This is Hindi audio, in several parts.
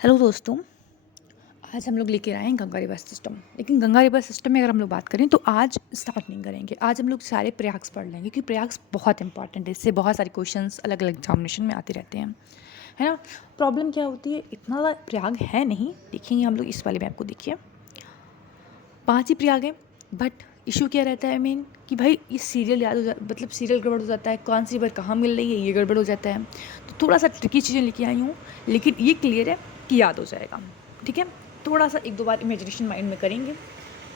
हेलो दोस्तों। आज हम लोग लेकर आए हैं गंगा रिवर सिस्टम। लेकिन गंगा रिवर सिस्टम में अगर हम लोग बात करें तो आज स्टार्ट नहीं करेंगे। आज हम लोग सारे प्रयाग्स पढ़ लेंगे क्योंकि प्रयाग्स बहुत इंपॉर्टेंट है। इससे बहुत सारे क्वेश्चंस अलग अलग एग्जामिनेशन में आते रहते हैं, है ना। प्रॉब्लम क्या होती है, इतना ज़्यादा प्रयाग है नहीं। देखेंगे हम लोग इस वाले मैप को, देखिए 5 ही प्रयाग है। बट इशू क्या रहता है मेन कि भाई ये सीरियल याद हो मतलब सीरियल गड़बड़ हो जाता है, कौन सी रिवर कहाँ मिल रही है ये गड़बड़ हो जाता है। तो थोड़ा सा ट्रिकी चीज़ें लेके आई हूँ, लेकिन ये क्लियर है कि याद हो जाएगा। ठीक है, थोड़ा सा एक दो बार इमेजिनेशन माइंड में करेंगे,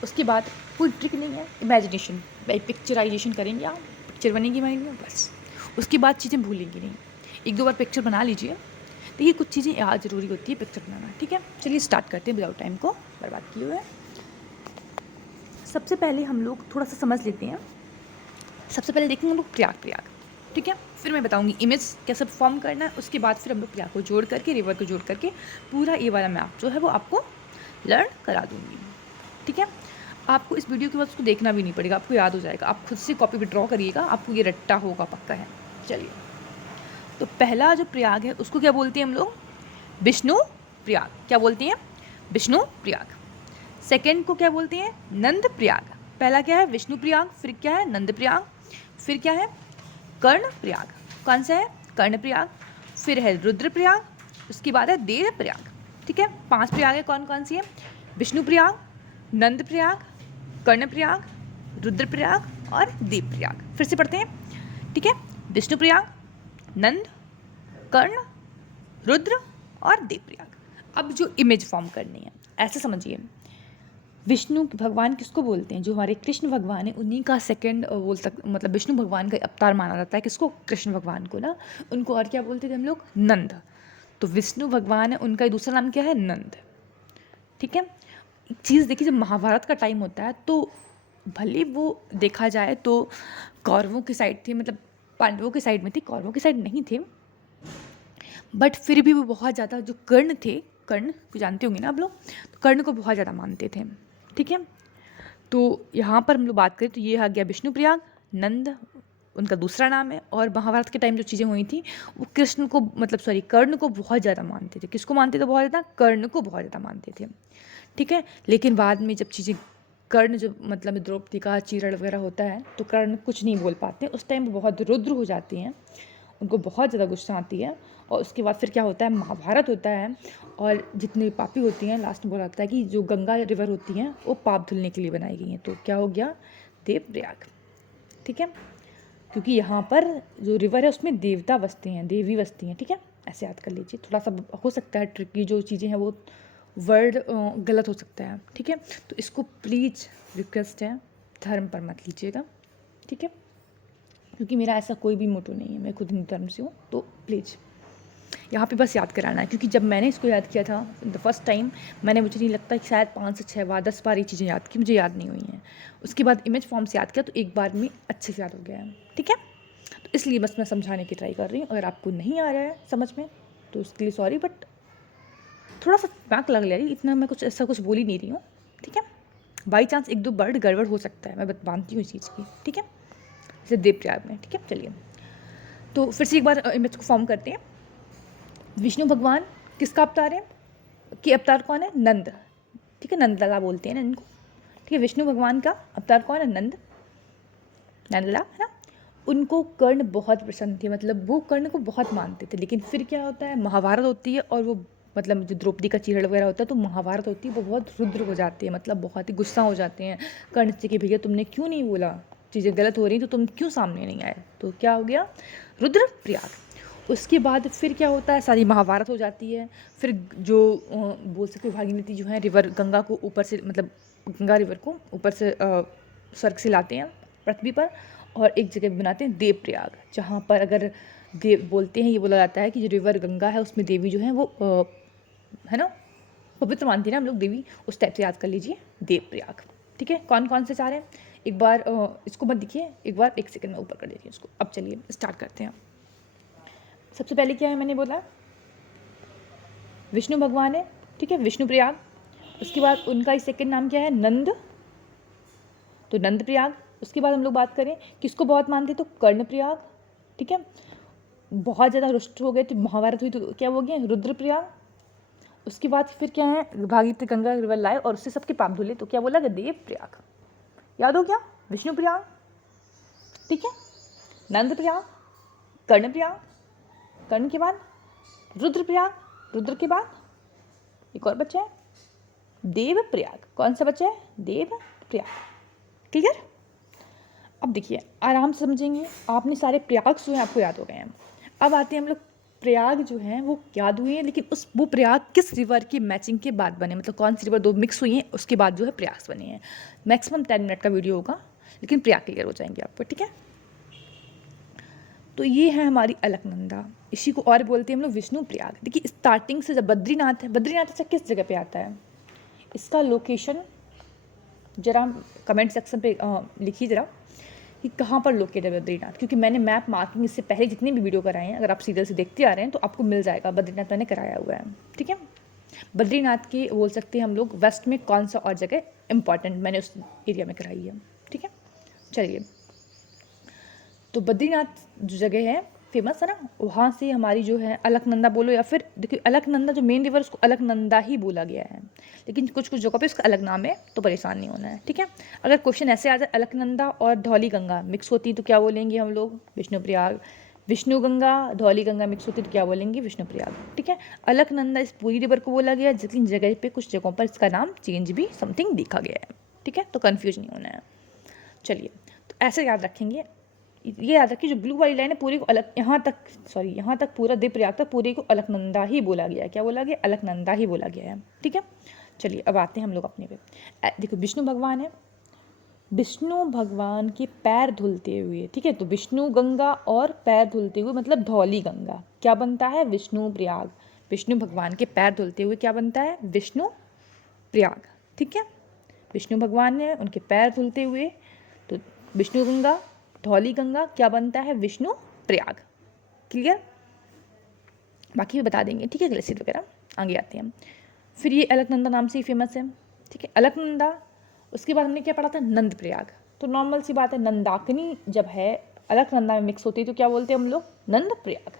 उसके बाद कोई ट्रिक नहीं है, इमेजिनेशन भाई पिक्चराइजेशन करेंगे आप, पिक्चर बनेगी माइंड में बस। उसके बाद चीज़ें भूलेंगी नहीं। एक दो बार पिक्चर बना लीजिए। तो ये कुछ चीज़ें याद ज़रूरी होती है पिक्चर बनाना। ठीक है, चलिए स्टार्ट करते हैं विदाउट टाइम को बर्बाद किए हुए। सबसे पहले हम लोग थोड़ा सा समझ लेते हैं। सबसे पहले देखेंगे हम लोग प्रयाग प्रयाग। ठीक है, फिर मैं बताऊंगी इमेज कैसे फॉर्म करना है। उसके बाद फिर हम लोग प्रयाग को जोड़ करके, रिवर को जोड़ करके पूरा ये वाला मैप जो है वो आपको लर्न करा दूंगी। ठीक है, आपको इस वीडियो के बाद उसको देखना भी नहीं पड़ेगा, आपको याद हो जाएगा। आप खुद से कॉपी पे ड्रॉ करिएगा, आपको ये रट्टा होगा, पक्का है। चलिए, तो पहला जो प्रयाग है उसको क्या बोलते हैं हम लोग? विष्णु प्रयाग। क्या बोलते हैं? विष्णु प्रयाग। सेकेंड को क्या बोलते हैं? नंद प्रयाग। पहला क्या है? विष्णु प्रयाग, फिर क्या है? नंद प्रयाग, फिर क्या है? कर्ण प्रयाग। कौन सा है? कर्ण प्रयाग। फिर है रुद्र प्रयाग, उसके बाद है देव प्रयाग। ठीक है, 5 प्रयाग है। कौन कौन सी है? विष्णु प्रयाग, नंद प्रयाग, कर्ण प्रयाग, रुद्र प्रयाग और देव प्रयाग। फिर से पढ़ते हैं। ठीक है, विष्णु प्रयाग, नंद, कर्ण, रुद्र और देव प्रयाग। अब जो इमेज फॉर्म करनी है, ऐसे समझिए, विष्णु भगवान किसको बोलते हैं? जो हमारे कृष्ण भगवान है उन्हीं का सेकंड बोल तक मतलब विष्णु भगवान का अवतार माना जाता है। किसको? कृष्ण भगवान को ना। उनको और क्या बोलते थे हम लोग? नंद। तो विष्णु भगवान है, उनका दूसरा नाम क्या है? नंद। ठीक है, एक चीज़ देखिए, जब महाभारत का टाइम होता है तो भले वो देखा जाए तो कौरवों की साइड थी, मतलब पांडवों की साइड में थी, कौरवों की साइड नहीं थे। बट फिर भी वो बहुत ज़्यादा जो कर्ण थे, कर्ण को जानते होंगे ना आप लोग, तो कर्ण को बहुत ज़्यादा मानते थे। ठीक है, तो यहाँ पर हम लोग बात करें तो ये आ गया विष्णु प्रयाग, नंद उनका दूसरा नाम है। और महाभारत के टाइम जो चीज़ें हुई थी वो कृष्ण को मतलब सॉरी कर्ण को बहुत ज़्यादा मानते थे। किसको मानते थे बहुत ज़्यादा? कर्ण को बहुत ज़्यादा मानते थे। ठीक है, लेकिन बाद में जब चीज़ें कर्ण जब मतलब द्रौपदी का चीरण वगैरह होता है तो कर्ण कुछ नहीं बोल पाते। उस टाइम बहुत रुद्र हो जाती हैं, उनको बहुत ज़्यादा गुस्सा आती है। और उसके बाद फिर क्या होता है? महाभारत होता है और जितनी पापी होती हैं लास्ट में बोला जाता है कि जो गंगा रिवर होती हैं वो पाप धुलने के लिए बनाई गई हैं। तो क्या हो गया? देव प्रयाग। ठीक है, क्योंकि यहाँ पर जो रिवर है उसमें देवता बसते हैं, देवी बसती हैं। ठीक है, ऐसे याद कर लीजिए। थोड़ा सा हो सकता है ट्रिकी जो चीज़ें हैं वो वर्ड गलत हो सकता है। ठीक है, तो इसको प्लीज़ रिक्वेस्ट है धर्म पर मत लीजिएगा। ठीक है, क्योंकि मेरा ऐसा कोई भी मोटो नहीं है, मैं खुद हिंदू धर्म से हूँ। तो प्लीज़ यहाँ पे बस याद कराना है, क्योंकि जब मैंने इसको याद किया था द फर्स्ट टाइम, मैंने मुझे नहीं लगता कि शायद 5 से 6 बार 10 बार ये चीज़ें याद की, मुझे याद नहीं हुई हैं। उसके बाद इमेज फॉर्म से याद किया तो एक बार में अच्छे से याद हो गया है। ठीक है, तो इसलिए बस मैं समझाने की ट्राई कर रही हूँ। अगर आपको नहीं आ रहा है समझ में तो उसके लिए सॉरी, बट थोड़ा सा दिमाग लग ले रही, इतना मैं कुछ ऐसा कुछ बोल ही नहीं रही हूँ। ठीक है, बाई चांस एक दो वर्ड गड़बड़ हो सकता है, मैं मानती हूँ इस चीज़ की। ठीक है, जैसे देव प्रयाग में। ठीक है, चलिए तो फिर से एक बार इमेज को फॉर्म करते हैं। विष्णु भगवान किसका अवतार है? कि अवतार कौन है? नंद। ठीक है, नंदलाला बोलते हैं ना इनको। ठीक है, विष्णु भगवान का अवतार कौन है? नंद, नंदला, है ना। उनको कर्ण बहुत पसंद थे, मतलब वो कर्ण को बहुत मानते थे। लेकिन फिर क्या होता है? महाभारत होती है और वो मतलब जो द्रौपदी का चीरण वगैरह होता है तो महाभारत होती है, वो बहुत रुद्र हो जाती है, मतलब बहुत ही गुस्सा हो जाते हैं कर्ण से कि भैया तुमने क्यों नहीं बोला, चीज़ें गलत हो रही तो तुम क्यों सामने नहीं आए? तो क्या हो गया? रुद्र प्रयाग। उसके बाद फिर क्या होता है? सारी महाभारत हो जाती है। फिर जो बोल सकते हो भागीरथी जो है रिवर गंगा को ऊपर से मतलब गंगा रिवर को ऊपर से स्वर्ग से लाते हैं पृथ्वी पर और एक जगह बनाते हैं देव प्रयाग, जहाँ पर अगर देव बोलते हैं, ये बोला जाता है कि जो रिवर गंगा है उसमें देवी जो है वो है ना पवित्र मानती है ना हम लोग देवी, उस टाइप से याद कर लीजिए देव प्रयाग। ठीक है, कौन कौन से 4 हैं? एक बार इसको मत दिखिए, एक बार एक सेकंड में ऊपर कर देती हूँ इसको। अब चलिए स्टार्ट करते हैं। सबसे पहले क्या है? मैंने बोला विष्णु भगवान है। ठीक है, विष्णु प्रयाग। उसके बाद उनका सेकंड नाम क्या है? नंद, तो नंद प्रयाग। उसके बाद हम लोग बात करें किसको बहुत मानते तो कर्ण प्रयाग। ठीक है, बहुत ज़्यादा रुष्ट हो गए तो महाभारत हुई तो क्या हो गया? रुद्र प्रयाग। उसके बाद फिर क्या है, भागीरथी गंगा रिवर लाए और उससे सबके पाप धुले, तो क्या बोला कि देव प्रयाग। याद हो क्या, विष्णु प्रयाग, ठीक है, नंद प्रयाग, कर्ण प्रयाग, कर्ण के बाद रुद्र प्रयाग, रुद्र के बाद एक और बच्चा है देव प्रयाग। कौन सा बच्चा है, देव प्रयाग। क्लियर। अब देखिए आराम से समझेंगे, आपने सारे प्रयाग जो हैं आपको याद हो गए हैं। अब आते हैं हम लोग प्रयाग जो हैं वो याद हुए हैं, लेकिन वो प्रयाग किस रिवर की मैचिंग के बाद बने, मतलब कौन सी रिवर दो मिक्स हुई हैं उसके बाद जो है प्रयाग बने हैं। मैक्सिमम 10 मिनट का वीडियो होगा, लेकिन प्रयाग क्लियर हो जाएंगे आपको, ठीक है। तो ये है हमारी अलकनंदा, इसी को और बोलते हैं हम लोग विष्णु प्रयाग। देखिए स्टार्टिंग से जब बद्रीनाथ है, बद्रीनाथ अच्छा किस जगह पे आता है, इसका लोकेशन जरा कमेंट सेक्शन पे लिखिए जरा कि कहाँ पर लोकेट है बद्रीनाथ, क्योंकि मैंने मैप मार्किंग इससे पहले जितने भी वीडियो कराए हैं, अगर आप सीरियल से देखते आ रहे हैं तो आपको मिल जाएगा, बद्रीनाथ मैंने कराया हुआ है, ठीक है। बद्रीनाथ की बोल सकते हैं हम लोग वेस्ट में कौन सा और जगह इंपॉर्टेंट मैंने उस एरिया में कराई है, ठीक है। चलिए, तो बद्रीनाथ जो जगह है फेमस है ना, वहाँ से हमारी जो है अलकनंदा बोलो, या फिर देखिए अलकनंदा जो मेन रिवर उसको अलकनंदा ही बोला गया है, लेकिन कुछ कुछ जगह पे उसका अलग नाम है, तो परेशान नहीं होना है, ठीक है। अगर क्वेश्चन ऐसे आ जाए अलकनंदा और धौली गंगा मिक्स होती तो क्या बोलेंगे हम लोग, विष्णु प्रयाग। विष्णु गंगा धौली गंगा मिक्स होती तो क्या बोलेंगे, विष्णु प्रयाग, ठीक है। अलकनंदा इस पूरी रिवर को बोला गया, जितनी जगह पे कुछ जगहों पर इसका नाम चेंज भी समथिंग देखा गया है, ठीक है, तो कन्फ्यूज नहीं होना है। चलिए, तो ऐसे याद रखेंगे, ये याद रखिए जो ब्लू वाली लाइन है पूरी को अलग, यहाँ तक पूरा देव प्रयाग तक पूरे को अलकनंदा ही बोला गया है। क्या बोला गया, अलकनंदा ही बोला गया है, ठीक है। चलिए अब आते हैं हम लोग अपने पे। देखो विष्णु भगवान है, विष्णु भगवान के पैर धुलते हुए, ठीक है, तो विष्णु गंगा और पैर धुलते हुए मतलब धौली गंगा, क्या बनता है, विष्णु प्रयाग। विष्णु भगवान के पैर धुलते हुए क्या बनता है, विष्णु प्रयाग, ठीक है। विष्णु भगवान ने उनके पैर धुलते हुए, तो विष्णु गंगा धौली गंगा क्या बनता है, विष्णु प्रयाग। क्लियर, बाकी भी बता देंगे, ठीक है, ग्लेशियर वगैरह आगे आते हैं। फिर ये अलकनंदा नाम से ही फेमस है, ठीक है, अलकनंदा। उसके बाद हमने क्या पढ़ा था, नंद प्रयाग। तो नॉर्मल सी बात है, नंदाकिनी जब है अलकनंदा में मिक्स होती है तो क्या बोलते हैं हम लोग, नंद प्रयाग।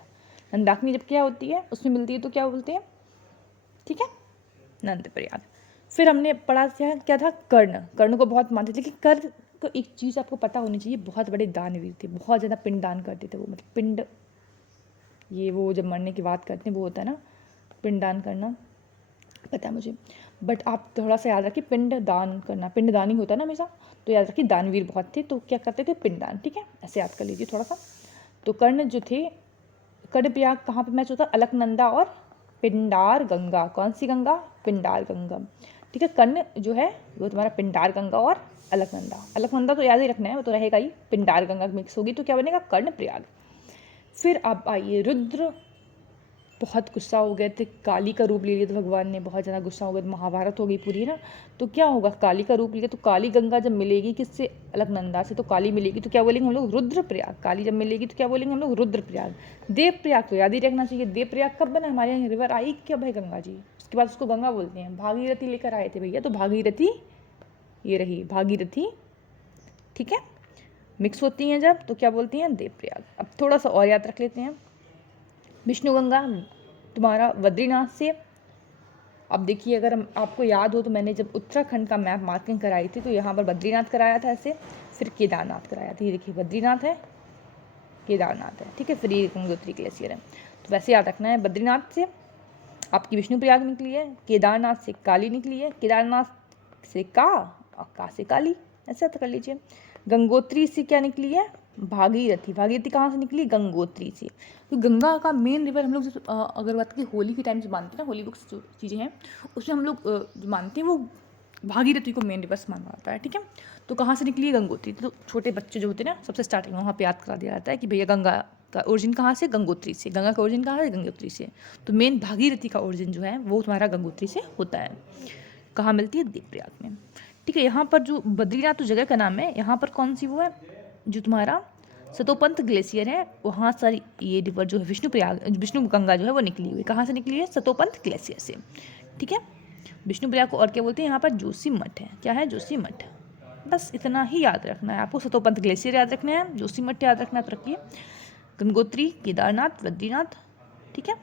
नंदाकिनी जब क्या होती है उसमें मिलती है तो क्या बोलते हैं, ठीक है, नंद प्रयाग। फिर हमने पढ़ा क्या था, कर्ण। कर्ण को बहुत मानते थे, लेकिन कर्ण को एक चीज़ आपको पता होनी चाहिए, बहुत बड़े दानवीर थे, बहुत ज़्यादा पिंड दान करते थे वो, मतलब पिंड, ये वो जब मरने की बात करते हैं वो होता है ना पिंड दान करना, पता है मुझे, बट आप थोड़ा सा याद रखिए, पिंड दान करना, पिंड दान ही होता है ना हमेशा, तो याद रखिए दानवीर बहुत थे, तो क्या करते थे, पिंड दान, ठीक है, ऐसे याद कर लीजिए थोड़ा सा। तो कर्ण जो थे, कर्ण प्रयाग कहाँ पर मैच होता है, अलकनंदा और पिंडार गंगा। कौन सी गंगा, पिंडार गंगा, ठीक है। कर्ण जो है वो तुम्हारा पिंडार गंगा और अलकनंदा, अलकनंदा तो याद ही रखना है, वो तो रहेगा ही, पिंडार गंगा मिक्स होगी तो क्या बनेगा, कर्ण प्रयाग। फिर अब आइए रुद्र, बहुत गुस्सा हो गए थे, काली का रूप ले लिया था भगवान ने, बहुत ज़्यादा गुस्सा हो गया, महाभारत हो गई पूरी ना, तो क्या होगा, काली का रूप लिया, तो काली गंगा जब मिलेगी किससे, अलकनंदा से, तो काली मिलेगी तो क्या बोलेंगे हम लोग, रुद्र प्रयाग। काली जब मिलेगी तो क्या बोलेंगे हम लोग, रुद्र प्रयाग। देव प्रयाग तो याद ही रखना चाहिए, देव प्रयाग कब बना, हमारे यहाँ रिवर आई क्या भाई, गंगा जी, उसके बाद उसको गंगा बोलते हैं, भागीरथी लेकर आए थे भैया, तो भागीरथी ये रही भागीरथी, ठीक है, मिक्स होती हैं जब तो क्या बोलती हैं, देव प्रयाग। अब थोड़ा सा और याद रख लेते हैं, विष्णु गंगा तुम्हारा बद्रीनाथ से। अब देखिए अगर आपको याद हो तो मैंने जब उत्तराखंड का मैप मार्किंग कराई थी तो यहाँ पर बद्रीनाथ कराया था ऐसे, फिर केदारनाथ कराया था, ये देखिए बद्रीनाथ है, केदारनाथ है, ठीक है, फिर ये गंगोत्री ग्लेशियर है। तो वैसे याद रखना है, बद्रीनाथ से आपकी विष्णु प्रयाग निकली है, केदारनाथ से काली निकली है, केदारनाथ से का और का से काली, ऐसा तो कर लीजिए। गंगोत्री से क्या निकली है, भागीरथी। भागीरथी कहाँ से निकली, गंगोत्री से। तो गंगा का मेन रिवर हम लोग अगर बात की होली के टाइम से मानते हैं ना, होली बुक्स जो चीज़ें हैं उसमें हम लोग जो मानते हैं वो भागीरथी को मेन रिवर माना जाता है, ठीक है। तो कहाँ से निकली है, गंगोत्री। तो छोटे बच्चे जो होते हैं ना सबसे स्टार्टिंग में वहाँ पे याद करा दिया जाता है कि भैया गंगा का ओरिजिन कहाँ से, गंगोत्री से। गंगा का ओरिजिन कहाँ है, गंगोत्री से। तो मेन भागीरथी का ओरिजिन जो है वो तुम्हारा गंगोत्री से होता है। कहाँ मिलती है, देवप्रयाग में, ठीक है। यहाँ पर जो बद्रीनाथ तो जगह का नाम है, यहाँ पर कौन सी वो है जो तुम्हारा सतोपंथ ग्लेशियर है, वहाँ सारी ये रिवर जो है विष्णु गंगा जो है वो निकली हुई। कहाँ से निकली है, सतोपंथ ग्लेशियर से, ठीक है। विष्णु प्रयाग को और क्या बोलते हैं, यहाँ पर जोशी मठ है। क्या है, जोशी मठ। बस इतना ही याद रखना है आपको, सतोपंथ ग्लेशियर याद रखना है, जोशी मठ याद रखना है, तो रखिए। गंगोत्री, केदारनाथ, बद्रीनाथ, ठीक है।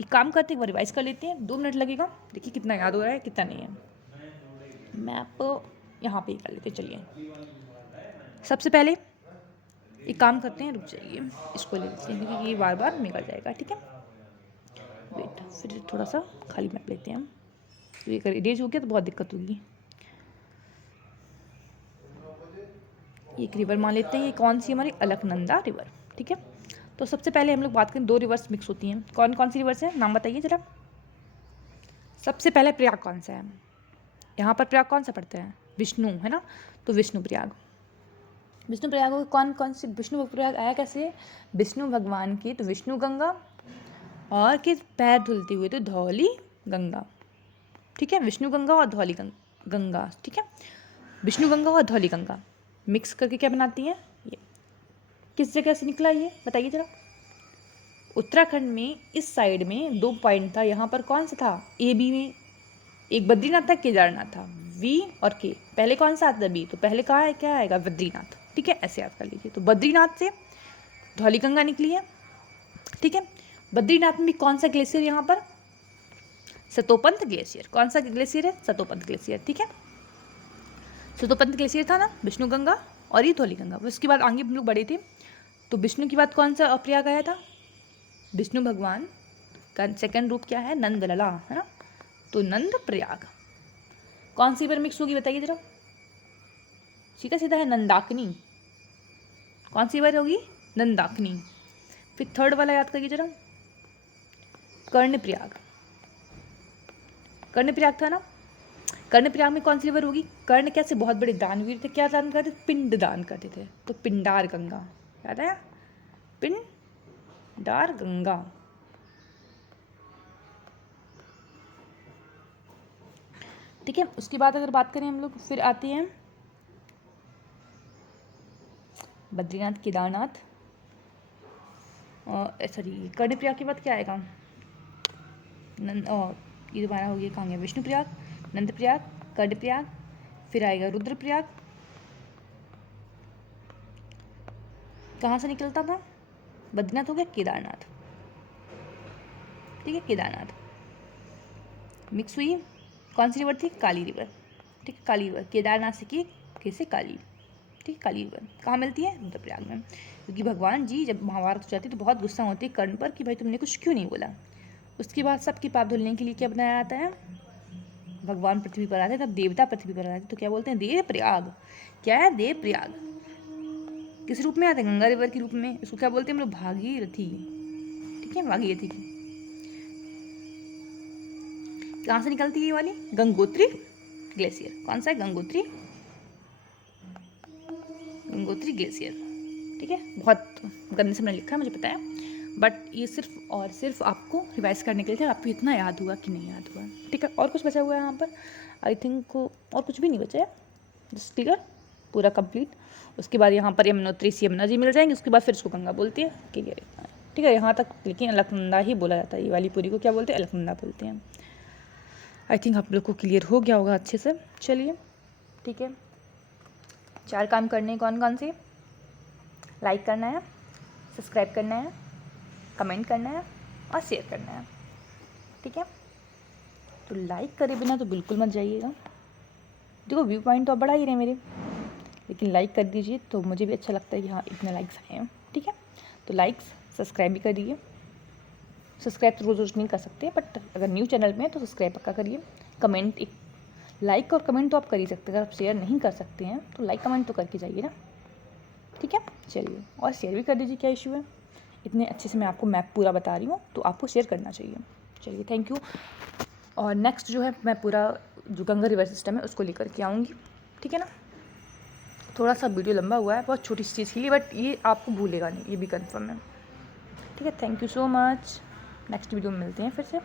एक काम करते हैं, एक बार रिवाइज कर लेते हैं, 2 मिनट लगेगा, देखिए कितना याद हो रहा है कितना नहीं है। मैप यहाँ पे ही कर लेते हैं। चलिए सबसे पहले एक काम करते हैं, रुक जाइए, इसको ले लेते हैं क्योंकि ये बार बार निकल जाएगा। ठीक है, वेट, फिर थोड़ा सा खाली मैप लेते हैं हम, तो ये अगर इरेज हो गया तो बहुत दिक्कत होगी। एक रिवर मान लेते हैं, ये कौन सी हमारी अलकनंदा रिवर। ठीक है, तो सबसे पहले हम लोग बात करें, 2 रिवर्स मिक्स होती हैं। कौन कौन सी रिवर्स हैं, नाम बताइए ज़रा। सबसे पहले प्रयाग कौन सा है, यहाँ पर प्रयाग कौन सा पड़ता है, विष्णु है ना, तो विष्णु प्रयाग। विष्णु प्रयाग को कौन कौन सी, विष्णु प्रयाग आया कैसे, विष्णु भगवान की तो विष्णु गंगा, और किस पैर धुलते हुए तो धौली गंगा। ठीक है, विष्णु गंगा और धौली गंगा। ठीक है, विष्णु गंगा और धौली गंगा मिक्स करके क्या बनाती हैं ये। किस जगह से निकला ये बताइए ज़रा। उत्तराखंड में इस साइड में 2 पॉइंट था, यहाँ पर कौन सा था, ए बी में एक बद्रीनाथ था, केदारनाथ था, वी और के। पहले कौन सा आता था, बी, तो पहले कहाँ है, क्या आएगा, बद्रीनाथ। ठीक है, ऐसे याद कर लीजिए। तो बद्रीनाथ से धौली गंगा निकली है। ठीक है, बद्रीनाथ में भी कौन सा ग्लेशियर, यहाँ पर सतोपंथ ग्लेशियर। कौन सा ग्लेशियर है, सतोपंथ ग्लेशियर। ठीक है, सतोपंथ ग्लेशियर था ना, विष्णु गंगा और ये धौली गंगा। उसके बाद आगे हम लोग बढ़े थे, तो विष्णु के बाद कौन सा प्रयाग आया था, विष्णु भगवान का सेकंड रूप क्या है, नंदलला है ना, तो नंद प्रयाग। कौन सी रिवर मिक्स होगी बताइए जरा, सीधा सीधा है नंदाकिनी। कौन सी रिवर होगी, नंदाकिनी। फिर थर्ड वाला याद करिए जरा, कर्णप्रयाग। कर्णप्रयाग था ना, कर्णप्रयाग में कौन सी रिवर होगी, कर्ण कैसे बहुत बड़े दानवीर थे, क्या दान करते थे, पिंड दान करते थे, तो पिंडार गंगा। याद आया, पिंडार गंगा। ठीक है, उसके बाद अगर बात करें हम लोग, फिर आते हैं बद्रीनाथ, केदारनाथ, सॉरी कर्णप्रयाग के बाद क्या आएगा, ये दोबारा हो गया, कहाँ गया, विष्णु प्रयाग, नंद प्रयाग, कर्णप्रयाग, फिर आएगा रुद्रप्रयाग। कहाँ से निकलता था, बद्रीनाथ हो गया, केदारनाथ। ठीक है, केदारनाथ मिक्स हुई, कौन सी रिवर थी, काली रिवर। ठीक है, काली रिवर, केदारनाथ से की कैसे काली। ठीक है, काली रिवर कहाँ मिलती है, रुद्रप्रयाग में, क्योंकि भगवान जी जब महाभारत हो जाती है तो बहुत गुस्सा होती है कर्ण पर कि भाई तुमने कुछ क्यों नहीं बोला। उसके बाद सबकी पाप धुलने के लिए क्या बनाया जाता है, भगवान पृथ्वी पर आते हैं, तब देवता पृथ्वी पर आते हैं, तो क्या बोलते हैं, देव प्रयाग। क्या है, देव प्रयाग। किस रूप में आते हैं, गंगा रिवर के रूप में। इसको क्या बोलते हैं हम लोग, भागीरथी। ठीक है, भागीरथी की। कहाँ से निकलती है ये वाली, गंगोत्री ग्लेशियर। कौन सा है, गंगोत्री ग्लेशियर। ठीक है, बहुत गंदे से मैंने लिखा है, मुझे पता है, बट ये सिर्फ और सिर्फ आपको रिवाइज करने के लिए था, आपको इतना याद हुआ कि नहीं याद हुआ। ठीक है, और कुछ बचा हुआ है यहाँ पर, आई थिंक और कुछ भी नहीं बचा है, जस्ट क्लियर, पूरा कंप्लीट। उसके बाद यहाँ पर यमुनोत्री से यमुना जी मिल जाएंगे, उसके बाद फिर इसको गंगा बोलती है, क्लियर है। ठीक है, यहाँ तक लेकिन अलकनंदा ही बोला जाता है, ये वाली पूरी को क्या बोलते हैं, अलकनंदा बोलते हैं। आई थिंक आप लोग को क्लियर हो गया होगा अच्छे से। चलिए ठीक है, 4 काम करने कौन कौन से, लाइक करना है, सब्सक्राइब करना है, कमेंट करना है और शेयर करना है। ठीक है, तो लाइक करे बिना तो बिल्कुल मत जाइएगा। देखो व्यू पॉइंट तो अब बढ़ा ही रहे मेरे, लेकिन लाइक कर दीजिए तो मुझे भी अच्छा लगता है कि हाँ इतने लाइक्स आए हैं। ठीक है, तो लाइक्स सब्सक्राइब भी कर दीजिए। सब्सक्राइब तो रोज़ रोज़ नहीं कर सकते, बट अगर न्यू चैनल में है तो सब्सक्राइब पक्का करिए। कमेंट, एक लाइक और कमेंट तो आप कर ही सकते हैं, अगर आप शेयर नहीं कर सकते हैं तो लाइक कमेंट तो करके जाइए ना। ठीक है, चलिए, और शेयर भी कर दीजिए, क्या इशू है, इतने अच्छे से मैं आपको मैप पूरा बता रही हूँ तो आपको शेयर करना चाहिए। चलिए, थैंक यू। और नेक्स्ट जो है मैं पूरा जो गंगा रिवर सिस्टम है उसको लेकर के आऊँगी। ठीक है ना, थोड़ा सा वीडियो लंबा हुआ है, बहुत छोटी सी चीज़ के लिए, बट ये आपको भूलेगा नहीं, ये भी कन्फर्म है। ठीक है, thank you so much. Next video में मिलते हैं फिर से।